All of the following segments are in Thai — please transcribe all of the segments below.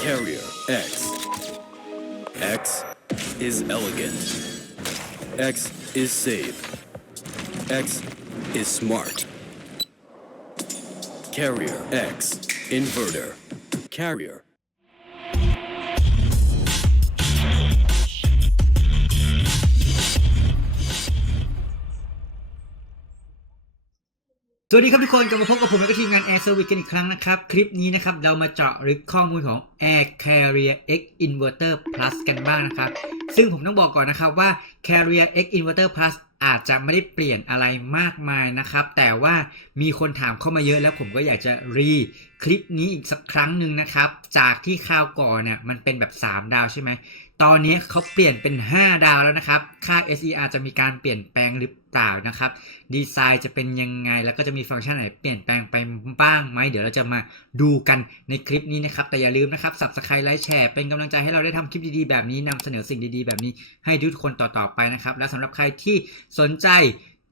Carrier X. X is elegant. X is safe. X is smart. Carrier X. Inverter. Carrier. สวัสดีครับทุกคนกลับมาพบกับผมและก็ทีมงาน Air Service กันอีกครั้งนะครับ คลิปนี้นะครับ เรามาเจาะลึกข้อมูลของ Air Carrier X Inverter Plus กันบ้างนะครับ ซึ่งผมต้องบอกก่อนนะครับว่า Carrier X Inverter Plus อาจจะไม่ได้เปลี่ยนอะไรมากมายนะครับ แต่ว่ามีคนถามเข้ามาเยอะแล้วผมก็อยากจะรีคลิปนี้อีกสักครั้งหนึ่งนะครับ จากที่คราวก่อนเนี่ยมันเป็นแบบ 3 ดาวใช่ไหมตอนนี้เขาเปลี่ยนเป็น 5 ดาวแล้วนะครับ ค่า SER จะมีการเปลี่ยนแปลงหรือเล่านะครับดีไซน์จะเป็นยังไง แล้วก็จะมีฟังก์ชันไหนเปลี่ยนแปลงไปบ้างไหมเดี๋ยวเราจะมาดูกันในคลิปนี้นะครับ แต่อย่าลืมนะครับ subscribe ไลค์แชร์เป็นกำลังใจให้เราได้ทำคลิปดีๆ แบบนี้นำเสนอสิ่งดีๆ แบบนี้ให้ทุกคนต่อๆไปนะครับ และสำหรับใครที่สนใจ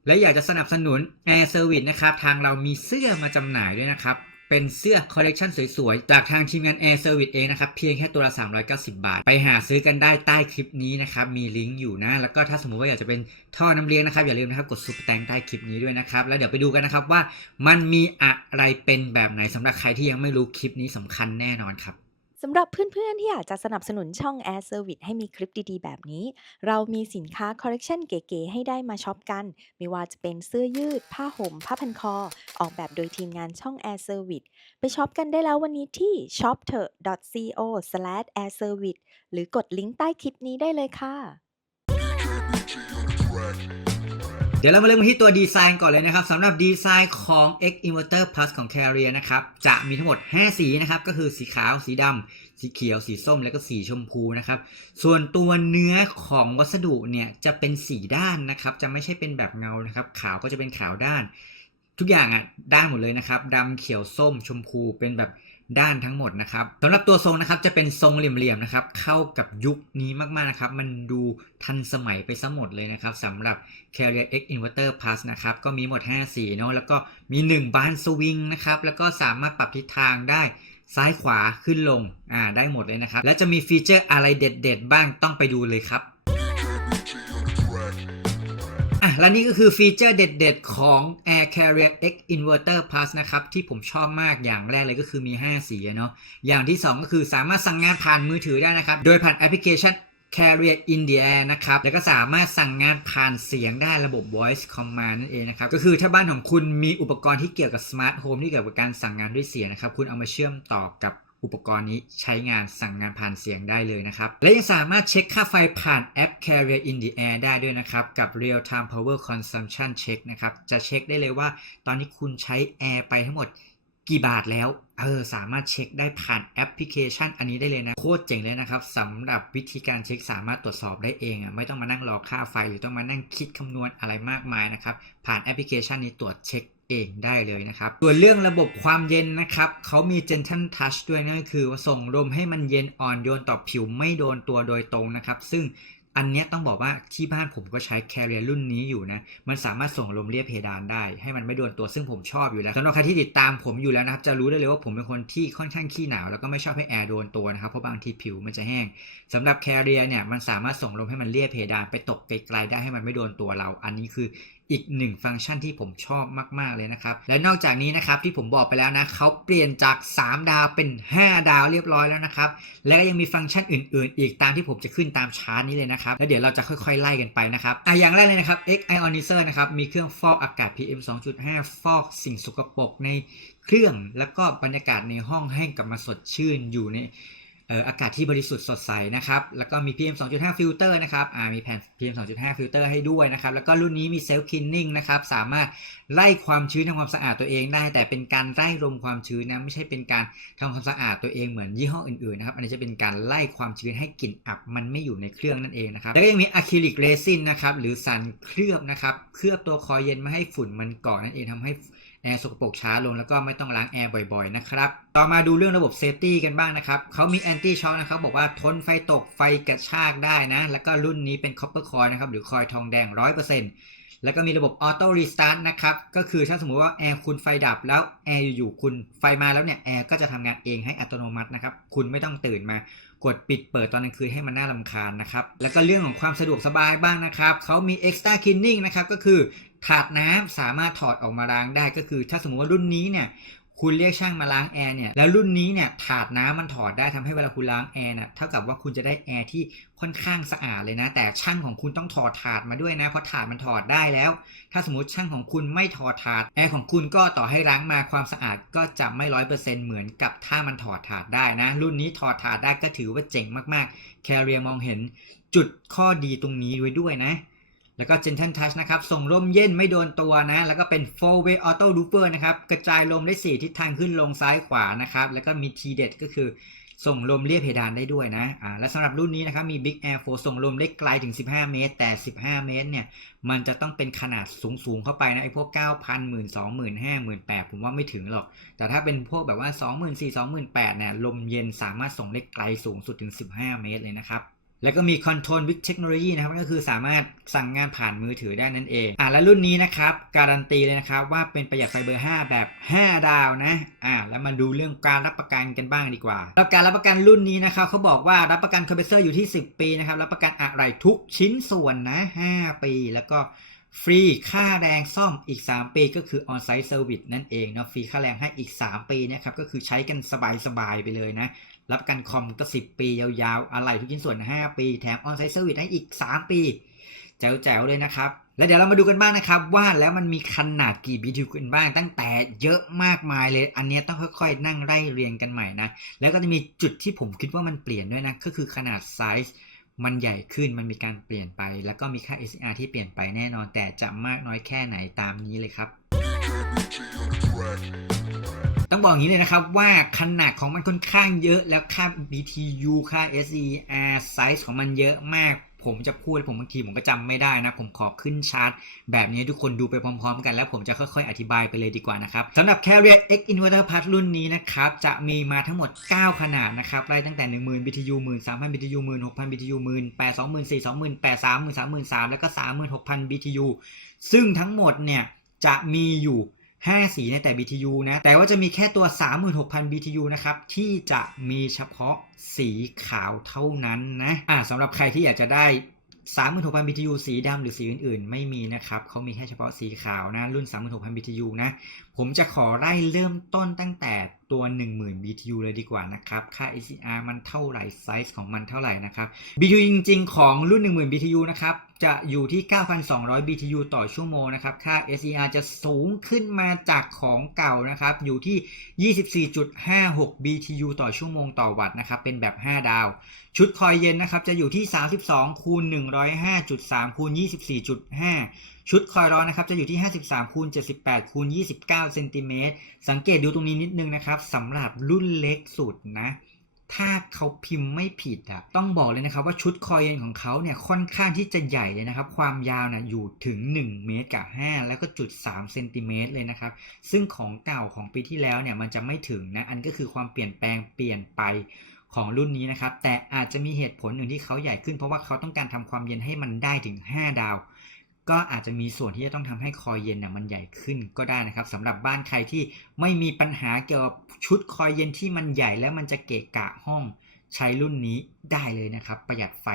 และอยากจะสนับสนุน Air Service นะครับ ทางเรามีเสื้อมาจำหน่ายด้วยนะครับ เป็นเสื้อคอลเลกชันสวยๆ จากทางทีมงาน Air Service เองนะครับ เพียงแค่ตัวละ 390 บาท ไปหาซื้อกันได้ใต้คลิปนี้นะครับ มีลิงก์อยู่นะ แล้วก็ถ้าสมมติว่าอยากจะเป็นท่อน้ำเลี้ยงนะครับ อย่าลืมนะครับกดซุปแตงใต้คลิปนี้ด้วยนะครับ แล้วเดี๋ยวไปดูกันนะครับว่ามันมีอะไรเป็นแบบไหนสำหรับใครที่ยังไม่รู้คลิปนี้สำคัญแน่นอนครับ สำหรับเพื่อนๆ ที่อยากจะสนับสนุนช่อง Air Service ให้มีคลิปดีๆ แบบนี้ เรามีสินค้าคอลเลกชันเก๋ๆ ให้ได้มาช็อปกัน ไม่ว่าจะเป็นเสื้อยืด ผ้าห่ม ผ้าพันคอ ออกแบบโดยทีมงานช่อง Air Service ไปช็อปกันได้แล้ววันนี้ที่ shopte.co/airservice หรือกดลิงก์ใต้คลิปนี้ได้เลยค่ะ ดี๋ยวเรามาเริ่มที่ตัวดีไซน์ก่อนเลยนะครับสำหรับดีไซน์ของ X Inverter Plus ของ Carrier นะครับ จะมีทั้งหมด 5 สีนะครับ ก็คือสีขาว สีดำ สีเขียว สีส้ม แล้วก็สีชมพูนะครับ ส่วนตัวเนื้อของวัสดุเนี่ยจะเป็นสีด้านนะครับ จะไม่ใช่เป็นแบบเงานะครับ ขาวก็จะเป็นขาวด้าน ทุกอย่างอะด้านหมดเลยนะครับดำเขียวส้มชมพูเป็นแบบ ด้านทั้งหมดนะครับสำหรับตัวทรงนะครับจะเป็นทรงเหลี่ยมๆนะครับ เข้ากับยุคนี้มากๆนะครับ มันดูทันสมัยไปซะหมดเลยนะครับสำหรับ Carrier X Inverter Plus นะครับ ก็มีหมด 5 สีเนาะแล้วก็มี 1 บานสวิงนะครับ แล้วก็สามารถปรับทิศทางได้ซ้ายขวาขึ้นลงอ่าได้หมดเลยนะครับ แล้วจะมีฟีเจอร์อะไรเด็ด ๆ บ้างต้องไปดูเลยครับ อะและนี่ก็คือฟีเจอร์เด็ดๆ ของ Air Carrier X Inverter Plus นะครับ ที่ผมชอบมากอย่างแรกเลยก็คือมี 5 สีเนาะอย่างที่ 2 ก็คือสามารถสั่งงานผ่านมือถือได้นะครับ โดยผ่านแอปพลิเคชัน Carrier in the Air นะครับ แล้วก็สามารถสั่งงานผ่านเสียงได้ระบบ voice command นั่นเองนะครับ ก็คือถ้าบ้านของคุณมีอุปกรณ์ที่เกี่ยวกับ smart home ที่เกี่ยวกับการสั่งงานด้วยเสียงนะครับ คุณเอามาเชื่อมต่อกับ อุปกรณ์นี้ใช้งานสั่งงานผ่านเสียงได้เลยนะครับ และยังสามารถเช็คค่าไฟผ่านแอป Carrier in the Air ได้ด้วยนะครับ กับ Real Time Power Consumption Check นะครับ จะเช็คได้เลยว่า ตอนนี้คุณใช้แอร์ไปทั้งหมดกี่บาทแล้ว เออ สามารถเช็คได้ผ่านแอปพลิเคชันอันนี้ได้เลยนะ โคตรเจ๋งเลยนะครับสำหรับวิธีการเช็คสามารถตรวจสอบได้เองอะ ไม่ต้องมานั่งรอค่าไฟ หรือต้องมานั่งคิดคำนวณอะไรมากมายนะครับ ผ่านแอปพลิเคชันนี้ตรวจเช็ค เองได้เลยนะครับ ส่วนเรื่องระบบความเย็นนะครับเขามี Gentle Touch ด้วยนั่นก็คือส่งลมให้มันเย็นอ่อนโยนต่อผิวไม่โดนตัวโดยตรงนะครับ ซึ่งอันนี้ต้องบอกว่าที่บ้านผมก็ใช้ Carrier รุ่นนี้อยู่นะ มันสามารถส่งลมเลียบเพดานได้ ให้มันไม่โดนตัวซึ่งผมชอบอยู่แล้วสำหรับใครที่ติดตามผมอยู่แล้วนะครับ จะรู้ได้เลยว่าผมเป็นคนที่ค่อนข้างขี้หนาว แล้วก็ไม่ชอบให้แอร์โดนตัวนะครับ เพราะบางทีผิวมันจะแห้งสำหรับ Carrier เนี่ยมันสามารถส่งลมให้มันเลียบเพดานไปตกไกลๆได้ให้มันไม่โดนตัวเรา อันนี้คือ อีกหนึ่งฟังก์ชันที่ผมชอบมาก ๆ เลยนะครับ และนอกจากนี้นะครับที่ผมบอกไปแล้วนะเขาเปลี่ยนจาก 3 ดาวเป็น 5 ดาวเรียบร้อยแล้วนะครับ แล้วก็ยังมีฟังก์ชันอื่น ๆ อีกตามที่ผมจะขึ้นตามชาร์ตนี้เลยนะครับ แล้วเดี๋ยวเราจะค่อย ๆ ไล่กันไปนะครับอะอย่างแรกเลยนะครับ X Ionizer นะครับมีเครื่องฟอกอากาศ PM 2.5 ฟอกสิ่งสกปรกในเครื่องแล้วก็บรรยากาศในห้องให้กลับมาสดชื่นอยู่ใน อากาศที่บริสุทธิ์สดใสนะครับ แล้วก็มี PM 2.5 ฟิลเตอร์นะครับมีแผ่น PM 2.5 ฟิลเตอร์ให้ด้วยนะครับ แล้วก็รุ่นนี้มีเซลฟ์คินนิ่งนะครับ สามารถไล่ความชื้นทำความสะอาดตัวเองได้ แต่เป็นการไล่ลมความชื้นนะ ไม่ใช่เป็นการทำความสะอาดตัวเองเหมือนยี่ห้ออื่นๆนะครับ อันนี้จะเป็นการไล่ความชื้นให้กลิ่นอับมันไม่อยู่ในเครื่องนั่นเองนะครับ แล้วก็ยังมีอะคริลิกเรซินนะครับ หรือสันเคลือบนะครับ เคลือบตัวคอยเย็นไม่ให้ฝุ่นมันเกาะนั่นเองทำให้ แอร์สกปรกช้าลงแล้วก็ไม่ต้องล้างแอร์บ่อยๆนะครับ ต่อมาดูเรื่องระบบเซฟตี้กันบ้างนะครับเขามีแอนตี้ช็อคนะครับบอกว่าทนไฟตกไฟกระชากได้นะ แล้วก็รุ่นนี้เป็นคอปเปอร์คอยนะครับหรือคอยทองแดง 100%แแล้วก็มีระบบออโต้รีสตาร์ทนะครับ ก็คือถ้าสมมุติว่าแอร์คุณไฟดับแล้วแอร์อยู่ๆคุณไฟมาแล้วเนี่ยแอร์ก็จะทำงานเองให้อัตโนมัตินะครับคุณไม่ต้องตื่นมากดปิดเปิดตอนกลางคืนให้มันน่ารำคาญนะครับ แล้วก็เรื่องของความสะดวกสบายบ้างนะครับ เขามี extra cleaning นะครับ ก็คือถาดน้ำสามารถถอดออกมาล้างได้ก็คือ ถ้าสมมติว่ารุ่นนี้เนี่ยคุณเรียกช่างมาล้างแอร์เนี่ยแล้วรุ่นนี้เนี่ยถาดน้ำมันถอดได้ทำให้เวลาคุณล้างแอร์น่ะเท่ากับว่าคุณจะได้แอร์ที่ค่อนข้างสะอาดเลยนะ แต่ช่างของคุณต้องถอดถาดมาด้วยนะ เพราะถาดมันถอดได้แล้ว ถ้าสมมติช่างของคุณไม่ถอดถาดแอร์ของคุณก็ต่อให้ล้างมาความสะอาดก็จะไม่ร้อยเปอร์เซ็นต์เหมือนกับถ้ามันถอดถาดได้นะ รุ่นนี้ถอดถาดได้ก็ถือว่าเจ๋งมากๆแคเรียมองเห็นจุดข้อดีตรงนี้ไว้ด้วยนะ แล้วก็ Gentle Touch นะครับ ส่งลมเย็นไม่โดนตัวนะ แล้วก็เป็น4 way auto looper นะครับ กระจายลมได้ 4 ทิศทางขึ้นลงซ้ายขวานะครับ แล้วก็มีทีเด็ดก็คือส่งลมเรียบเพดานได้ด้วยนะอ่าและสำหรับรุ่นนี้นะครับ มี Big Air 4 ส่งลมได้ไกลถึง 15 เมตร แต่ 15 เมตรเนี่ย มันจะต้องเป็นขนาดสูงๆเข้าไปนะ ไอ้พวก 9,000 12,000 15,000 18,000ผมว่าไม่ถึงหรอก แต่ถ้าเป็นพวกแบบว่า 24,000 28,000เนี่ย ลมเย็นสามารถส่งได้ไกลสูงสุดถึง 15 เมตรเลยนะครับ แล้วก็มี Control with Technology นะครับก็คือสามารถสั่งงานผ่านมือถือได้นั่นเอง อ่าและรุ่นนี้นะครับ การันตีเลยนะครับ ว่าเป็นประหยัดไฟเบอร์ 5 แบบ 5 ดาวนะ อ่า แล้วมาดูเรื่องการรับประกันกันบ้างดีกว่ารับการรับประกันรุ่นนี้นะครับเขาบอกว่ารับประกันคอมเพรสเซอร์อยู่ที่ 10 ปีนะครับ รับประกันอะไรทุกชิ้นส่วนนะ 5 ปี แล้วก็ฟรีค่าแรงซ่อมอีก 3 ปีก็คือ on-site service นั่นเองเนาะฟรีค่าแรงให้อีก 3 ปีนะครับก็คือใช้กันสบายๆไปเลยนะ รับประกันคอมก็ 10 ปียาวๆ อะไรทุกชิ้นส่วน 5 ปี แถมออนไซต์เซอร์วิสให้อีก 3 ปี แจ๋วๆ เลยนะครับ แล้วเดี๋ยวเรามาดูกันบ้างนะครับ ว่าแล้วมันมีขนาดกี่ BTU กันบ้าง ตั้งแต่เยอะมากมายเลย อันนี้ต้องค่อยๆ นั่งไล่เรียงกันใหม่นะ แล้วก็จะมีจุดที่ผมคิดว่ามันเปลี่ยนด้วยนะ ก็คือขนาดไซส์มันใหญ่ขึ้นมันมีการเปลี่ยนไป แล้วก็มีค่า SCR ที่เปลี่ยนไปแน่นอน แต่จะมากน้อยแค่ไหนตามนี้เลยครับ ต้องบอกอย่างนี้เลยนะครับว่าขนาดของมันค่อนข้างเยอะแล้วค่า BTU ค่า SER ไซส์ของมันเยอะมาก ผมจะพูดผมบางทีผมก็จำไม่ได้นะ ผมขอขึ้นชาร์ตแบบนี้ทุกคนดูไปพร้อมๆ กันแล้วผมจะค่อยๆ อธิบายไปเลยดีกว่านะครับสำหรับ Carrier X Inverter Plus รุ่นนี้นะครับ จะมีมาทั้งหมด 9 ขนาดนะครับ ไล่ตั้งแต่ 10,000 BTU 13,000 BTU 16,000 BTU 18,000 24,000 28,000 33,000 33,000แล้วก็36,000 BTU ซึ่งทั้งหมดเนี่ยจะมีอยู่ 5 สีในแต่ BTU นะ แต่ว่าจะมีแค่ตัว 36,000 BTU นะครับ ที่จะมีเฉพาะสีขาวเท่านั้นนะอ่าสำหรับใครที่อยากจะได้ 36,000 BTU สีดำหรือสีอื่นๆ ไม่มีนะครับเขามีแค่เฉพาะสีขาวนะ รุ่น 36,000 BTU นะ ผมจะขอไล่เริ่มต้นตั้งแต่ตัว 10,000 BTU เลยดีกว่านะครับ ค่า ACR มันเท่าไหร่ ไซส์ของมันเท่าไหร่นะครับ BTU จริง ๆ ของรุ่น 10,000 BTU นะครับ จะอยู่ที่ 9,200 BTU ต่อชั่วโมงนะครับ ค่า SCR จะสูงขึ้นมาจากของเก่านะครับ อยู่ที่ 24.56 BTU ต่อชั่วโมงต่อวัตต์นะครับ เป็นแบบ 5 ดาว ชุดคอยเย็นนะครับ จะอยู่ที่ 32คูณ105.3คูณ24.5 ชุดคอยร้อนนะครับจะอยู่ที่ 53คูณ78คูณ29เซนติเมตรสังเกตดูตรงนี้นิดนึงนะครับสำหรับรุ่นเล็กสุดนะถ้าเขาพิมพ์ไม่ผิดอะต้องบอกเลยนะครับว่าชุดคอยเย็นของเขาเนี่ยค่อนข้างที่จะใหญ่เลยนะครับ ความยาวนะอยู่ถึง 1 เมตรกับ 5 แล้วก็จุด3เซนติเมตรเลยนะครับ ซึ่งของเก่าของปีที่แล้วเนี่ยมันจะไม่ถึงนะ อันก็คือความเปลี่ยนแปลงเปลี่ยนไปของรุ่นนี้นะครับ แต่อาจจะมีเหตุผลหนึ่งที่เขาใหญ่ขึ้นเพราะว่าเขาต้องการทำความเย็นให้มันได้ถึง 5 ดาว ก็อาจจะมีส่วนที่จะต้องทำให้คอยเย็นน่ะมันใหญ่ขึ้นก็ได้นะครับสำหรับบ้านใครที่ไม่มีปัญหาเกี่ยวกับชุดคอยเย็นที่มันใหญ่แล้วมันจะเกะกะห้องใช้รุ่นนี้ ได้เลยนะครับประหยัดไฟ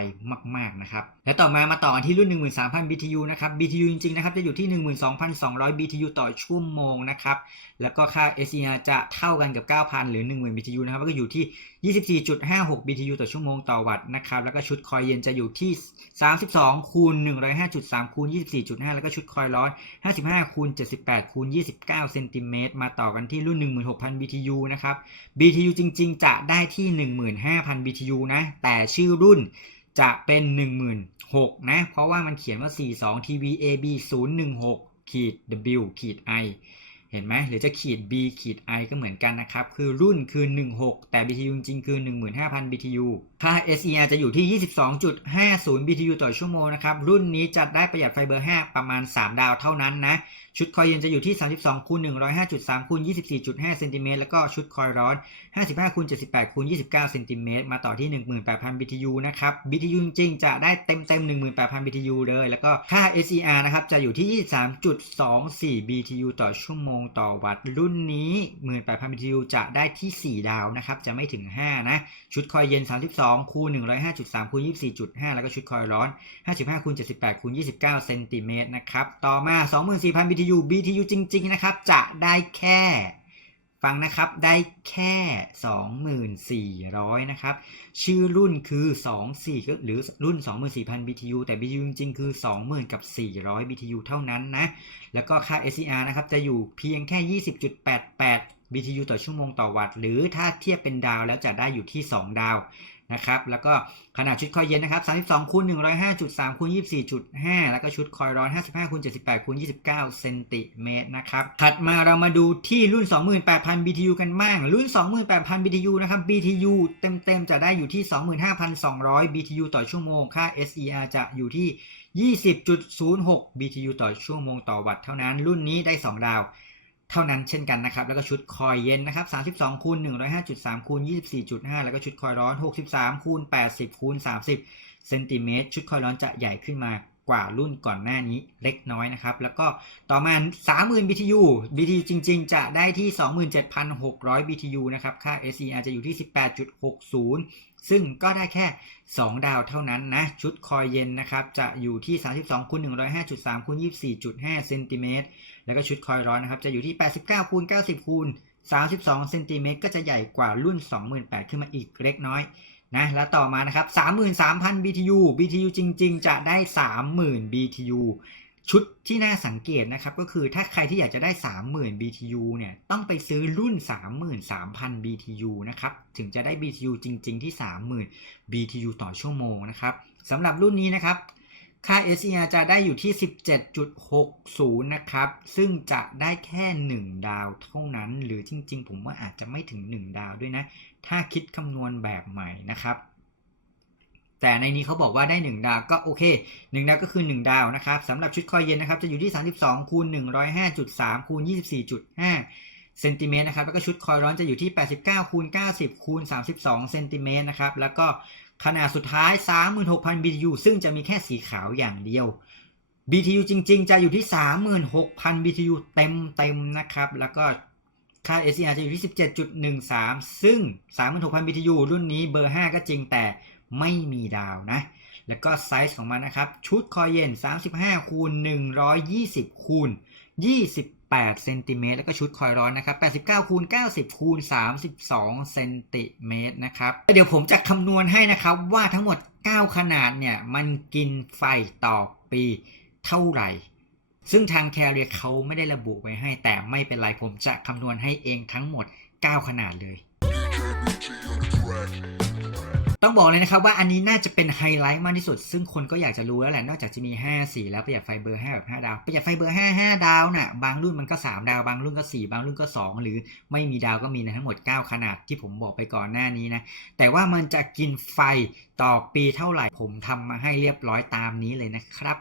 มากๆนะครับและต่อมามาต่อกันที่รุ่น 13,000 BTU นะครับ BTU จริงๆนะครับจะอยู่ที่ 12,200 BTU ต่อชั่วโมงนะครับแล้วก็ค่า SCR จะเท่ากันกับ 9,000 หรือ 10,000 BTU นะครับก็อยู่ที่ 24.56 BTU ต่อชั่วโมงต่อวัตต์นะครับแล้วก็ชุดคอยเย็นจะอยู่ที่ 32คูณ105.3คูณ24.5 แล้วก็ชุดคอยร้อน 55คูณ78คูณ29เซนติเมตรมาต่อกันที่รุ่น 16,000 BTU นะครับ BTU จริง ๆ จะได้ที่ 15,000 BTU นะแต่ชื่อรุ่นจะเป็น16,000นะ เพราะว่ามันเขียนว่า 42 TVAB 016ขีด W ขีด I เห็นไหมหรือจะขีด B ขีด I ก็เหมือนกันนะครับ คือรุ่นคือ 16 แต่ BTU จริงๆ คือ 15,000 BTU ค่า SER จะอยู่ที่ 22.50 BTU ต่อชั่วโมงนะครับ รุ่นนี้จะได้ประหยัดไฟเบอร์ 5 ประมาณ 3 ดาวเท่านั้นนะ ชุดคอยเย็นจะอยู่ที่ 32คูณ105.3คูณ24.5เซนติเมตรแล้วก็ชุดคอยร้อน 55คูณ78คูณ29เซนติเมตรมาต่อที่ 18,000 BTU นะครับ BTU จริงๆ จะได้เต็มเต็มๆ18,000 BTU เลย แล้วก็ค่า SER นะครับจะอยู่ที่ 23.24 BTU ต่อชั่วโมงต่อวัตต์รุ่นนี้ 18,000 BTU จะได้ที่ 4 ดาวนะครับ จะไม่ถึง 5 นะ ชุดคอยเย็น 32 คูณ 105.3 คูณ 24.5 แล้วก็ชุดคอยร้อน 55 คูณ 78 คูณ 29 เซนติเมตรนะครับ ต่อมา 24,000 BTU BTU จริง ๆ นะครับ จะได้แค่ ฟังนะครับได้แค่2,400 นะครับ ชื่อรุ่นคือ 24ก็หรือรุ่น 24,000 BTU แต่ BTU จริงๆ คือ 20,000 กับ 400 BTU เท่านั้นนะ แล้วก็ค่า SCR นะครับ จะอยู่เพียงแค่ 20.88 BTU ต่อชั่วโมงต่อวัตต์ หรือถ้าเทียบเป็นดาวแล้วจะได้อยู่ที่ 2 ดาว นะครับ แล้วก็ขนาดชุดคอยเย็นนะครับ32คูณ105.3คูณ24.5 แล้วก็ชุดคอยร้อน 55คูณ78คูณ29เซนติเมตรนะครับ ถัดมาเรามาดูที่รุ่น 28,000 BTU กันบ้าง รุ่น 28,000 BTU นะครับ BTU เต็มๆ จะได้อยู่ที่ 25,200 BTU ต่อชั่วโมง ค่า SER จะอยู่ที่ 20.06 BTU ต่อชั่วโมงต่อวัตต์เท่านั้น รุ่นนี้ได้ 2 ดาว เท่านั้นเช่นกันนะครับ แล้วก็ชุดคอยเย็นนะครับ32คูณ105.3คูณ24.5 แล้วก็ชุดคอยร้อน 63คูณ80คูณ30เซนติเมตรชุดคอยร้อนจะใหญ่ขึ้นมากว่ารุ่นก่อนหน้านี้เล็กน้อยนะครับ แล้วก็ต่อมา 30,000 BTU BTU จริง ๆ จะได้ที่ 27,600 BTU นะครับ ค่า SCR จะอยู่ที่ 18.60 ซึ่งก็ได้แค่ 2 ดาวเท่านั้นนะ ชุดคอยเย็นนะครับ จะอยู่ที่ 32คูณ105.3คูณ24.5เซนติเมตร แล้วก็ชุดคอยร้อนนะครับจะอยู่ที่ 89คูณ90คูณ32เซนติเมตรก็จะใหญ่กว่ารุ่น 28,000 ขึ้นมาอีกเล็กน้อยนะแล้วต่อมานะครับ 33,000 BTU BTU จริง ๆ จะได้ 30,000 BTU ชุดที่น่าสังเกตนะครับ ก็คือถ้าใครที่อยากจะได้ 30,000 BTU เนี่ยต้องไปซื้อรุ่น 33,000 BTU นะครับถึงจะได้ BTU จริง ๆ ที่ 30,000 BTU ต่อชั่วโมงนะครับสำหรับรุ่นนี้นะครับ ค่า SER จะได้อยู่ที่ 17.60 นะครับ ซึ่งจะได้แค่ 1 ดาวเท่านั้น หรือจริง ๆ ผมว่าอาจจะไม่ถึง 1 ดาวด้วยนะ ถ้าคิดคำนวณแบบใหม่นะครับ แต่ในนี้เขาบอกว่าได้ 1 ดาวก็โอเค 1 ดาวก็คือ 1 ดาวนะครับสำหรับชุดคอยเย็นนะครับ จะอยู่ที่ 32คูณ105.3คูณ24.5เซนติเมตรนะครับ แล้วก็ชุดคอยร้อนจะอยู่ที่ 89คูณ90คูณ32เซนติเมตรนะครับ แล้วก็ ขนาดสุดท้าย 36,000 BTU ซึ่งจะมีแค่สีขาวอย่างเดียว BTU จริง ๆ จะอยู่ที่ 36,000 BTU เต็มเต็มๆนะครับ แล้วก็ค่า SCR จะอยู่ที่ 17.13 ซึ่ง 36,000 BTU รุ่นนี้เบอร์ 5 ก็จริงแต่ไม่มีดาวนะ แล้วก็ไซส์ของมันนะครับ ชุดคอยเย็น 35 คูณ 120 คูณ 8เซนติเมตรแล้วก็ชุดคอยร้อนนะครับ 89คูณ90คูณ32เซนติเมตรนะครับเดี๋ยวผมจะคำนวณให้นะครับ ว่าทั้งหมด 9 ขนาดเนี่ย มันกินไฟต่อปีเท่าไหร่ ซึ่งทางแคเรียเขาไม่ได้ระบุไว้ให้ แต่ไม่เป็นไรผมจะคำนวณให้เองทั้งหมด 9 ขนาดเลย ต้องบอกเลยนะครับว่าอันนี้น่าจะเป็นไฮไลท์มากที่สุด ซึ่งคนก็อยากจะรู้แล้วแหละนอกจากจะมี 5 4 แล้วประหยัดไฟเบอร์ 5 แบบ 5 ดาว ประหยัดไฟเบอร์ 5 5 ดาวน่ะบางรุ่นมันก็ 3 ดาว บางรุ่นก็ 4 บางรุ่นก็ 2 หรือไม่มีดาวก็มีในทั้งหมด 9 ขนาดที่ผมบอกไปก่อนหน้านี้นะแต่ว่ามันจะกินไฟต่อปีเท่าไหร่ผมทำมาให้เรียบร้อยตามนี้เลยนะครับ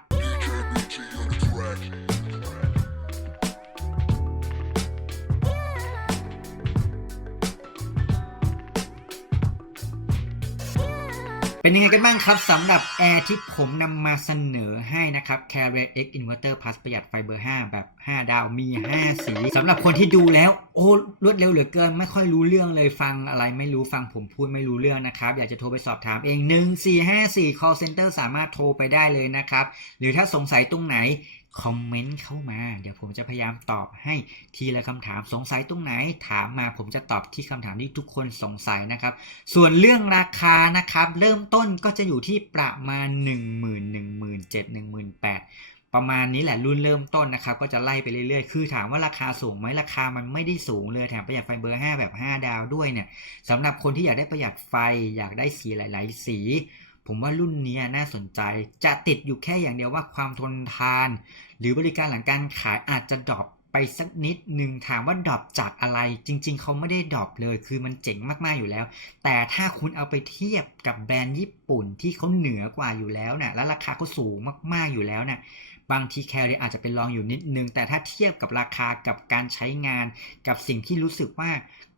เป็นยังไงกันบ้างครับสำหรับแอร์ที่ผมนำมาเสนอให้นะครับ Carrier X Inverter Plus ประหยัดไฟเบอร์ 5 แบบ 5 ดาวมี 5 สีสำหรับคนที่ดูแล้ว โอ้รวดเร็วเหลือเกิน ไม่ค่อยรู้เรื่องเลยฟังอะไรไม่รู้ฟังผมพูดไม่รู้เรื่องนะครับ อยากจะโทรไปสอบถามเอง 1454 call center สามารถโทรไปได้เลยนะครับ หรือถ้าสงสัยตรงไหน คอมเมนต์เข้ามา เดี๋ยวผมจะพยายามตอบให้ทีละคำถามสงสัยตรงไหนถามมาผมจะตอบที่คำถามที่ทุกคนสงสัยนะครับ ส่วนเรื่องราคานะครับ เริ่มต้นก็จะอยู่ที่ประมาณ1 1 0 0 0 1 7 0 0 0 18ประมาณนี้แหละรุ่นเริ่มต้นนะครับ ก็จะไล่ไปเรื่อยๆ คือถามว่าราคาสูงไหมราคามันไม่ได้สูงเลยแถมประหยัดไฟเบอร์ 5 แบบ 5 ดาวด้วยเนี่ยสำหรับคนที่อยากได้ประหยัดไฟอยากได้สีหลาย ๆ สี ผมว่ารุ่นนี้น่าสนใจ จะติดอยู่แค่อย่างเดียวว่าความทนทาน หรือบริการหลังการขายอาจจะดรอปไปสักนิดหนึ่งถามว่าดรอปจากอะไร จริง ๆ เขาไม่ได้ดรอปเลย คือมันเจ๋งมาก ๆ อยู่แล้ว แต่ถ้าคุณเอาไปเทียบกับแบรนด์ญี่ปุ่นที่เขาเหนือกว่าอยู่แล้วนะ่ะแล้วราคาก็สูงมาก ๆ อยู่แล้วน่ะบางทีแคริอาจจะเป็นรองอยู่นิดนึง แต่ถ้าเทียบกับราคากับการใช้งาน กับสิ่งที่รู้สึกว่า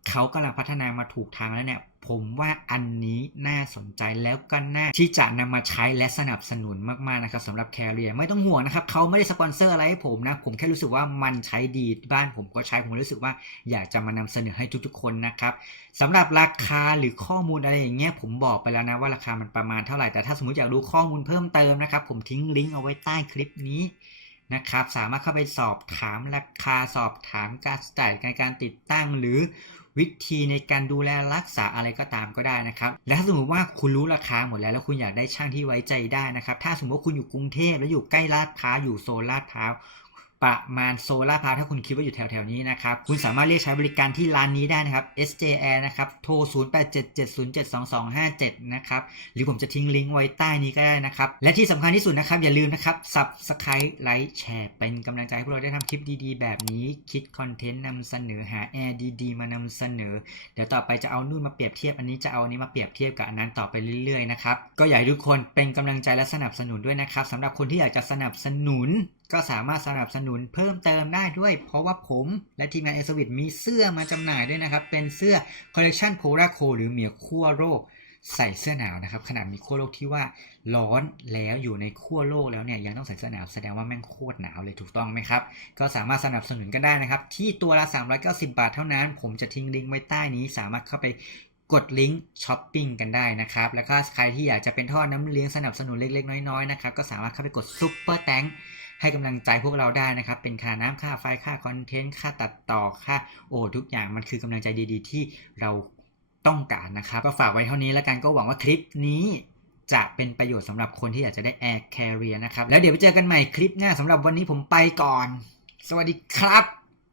เขากำลังพัฒนามาถูกทางแล้วเนี่ย ผมว่าอันนี้น่าสนใจแล้วก็น่าที่จะนำมาใช้และสนับสนุนมากๆนะครับสำหรับแคริไม่ต้องห่วงนะครับเขาไม่ได้สปอนเซอร์อะไรให้ผมนะ ผมแค่รู้สึกว่ามันใช้ดีบ้านผมก็ใช้ผมรู้สึกว่าอยากจะมานำเสนอให้ทุกๆคนนะครับสำหรับราคาหรือข้อมูลอะไรอย่างเงี้ยผมบอกไปแล้วนะว่าราคามันประมาณเท่าไหร่แต่ถ้าสมมติอยากดูข้อมูลเพิ่มเติมนะครับผมทิ้งลิงก์เอาไว้ใต้คลิปนี้ นะครับ สามารถเข้าไปสอบถามราคาสอบถามการจ่ายในการติดตั้งหรือวิธีในการดูแลรักษาอะไรก็ตามก็ได้นะครับ และถ้าสมมติว่าคุณรู้ราคาหมดแล้วแล้วคุณอยากได้ช่างที่ไว้ใจได้นะครับ ถ้าสมมติว่าคุณอยู่กรุงเทพแล้วอยู่ใกล้ลาดพร้าวอยู่โซนลาดพร้าว ประมาณโซลาดพร้าถ้าคุณคิดว่าอยู่แถวๆนี้นะครับ คุณสามารถเรียกใช้บริการที่ร้านนี้ได้นะครับ SJR นะครับ โทร 0877072257 นะครับ หรือผมจะทิ้งลิงก์ไว้ใต้นี้ก็ได้นะครับ และที่สำคัญที่สุดนะครับ อย่าลืมนะครับ Subscribe ไลค์แชร์เป็นกำลังใจให้พวกเราได้ทำคลิปดีๆ แบบนี้ คิดคอนเทนต์นำเสนอหาแอร์ดีๆ มานำเสนอ เดี๋ยวต่อไปจะเอานู่นมาเปรียบเทียบอันนี้จะเอาอันนี้มาเปรียบเทียบกับอันนั้นต่อไปเรื่อยๆนะครับก็อยากให้ทุกคนเป็นกำลังใจและสนับสนุนด้วยนะครับสำหรับคนที่อยากจะสนับสนุน ก็สามารถสนับสนุนเพิ่มเติมได้ด้วย เพราะว่าผมและทีมงานเอสวิตมีเสื้อมาจำหน่ายด้วยนะครับ เป็นเสื้อคอลเล t ชันโพลาโคหรือเหมียวขั้วโลกใส่เสื้อหนาวนะครับขนาดมีขั้วโลกที่ว่าร้อนแล้วอยู่ในขั้วโลกแล้วเนี่ยยังต้องใส่เสื้อหนาวแสดงว่าแม่งโคตรหนาวเลยถูกต้องไหมครับ ก็สามารถสนับสนุนกันได้นะครับ ที่ตัวละ 390 บาทเท่านั้น ผมจะทิ้งลิงก์ไว้ใต้นี้ สามารถเข้าไปกดลิงก์ช้อปปิ้งกันได้นะครับ แล้วก็ใครที่อยากจะเป็นท่อน้ำเลี้ยงสนับสนุนเล็กๆ น้อยๆนะครับก็สามารถเข้าไปกดซุปเปอร์แตง ให้กำลังใจพวกเราได้นะครับ เป็นค่าน้ำค่าไฟค่าคอนเทนต์ค่าตัดต่อค่าโอ้ทุกอย่างมันคือกำลังใจดีๆ ที่เราต้องการนะครับ ก็ฝากไว้เท่านี้แล้วกันก็หวังว่าคลิปนี้จะเป็นประโยชน์สำหรับคนที่อยากจะได้แอร์แคเรียนะครับ แล้วเดี๋ยวไปเจอกันใหม่คลิปหน้าสำหรับวันนี้ผมไปก่อน สวัสดีครับ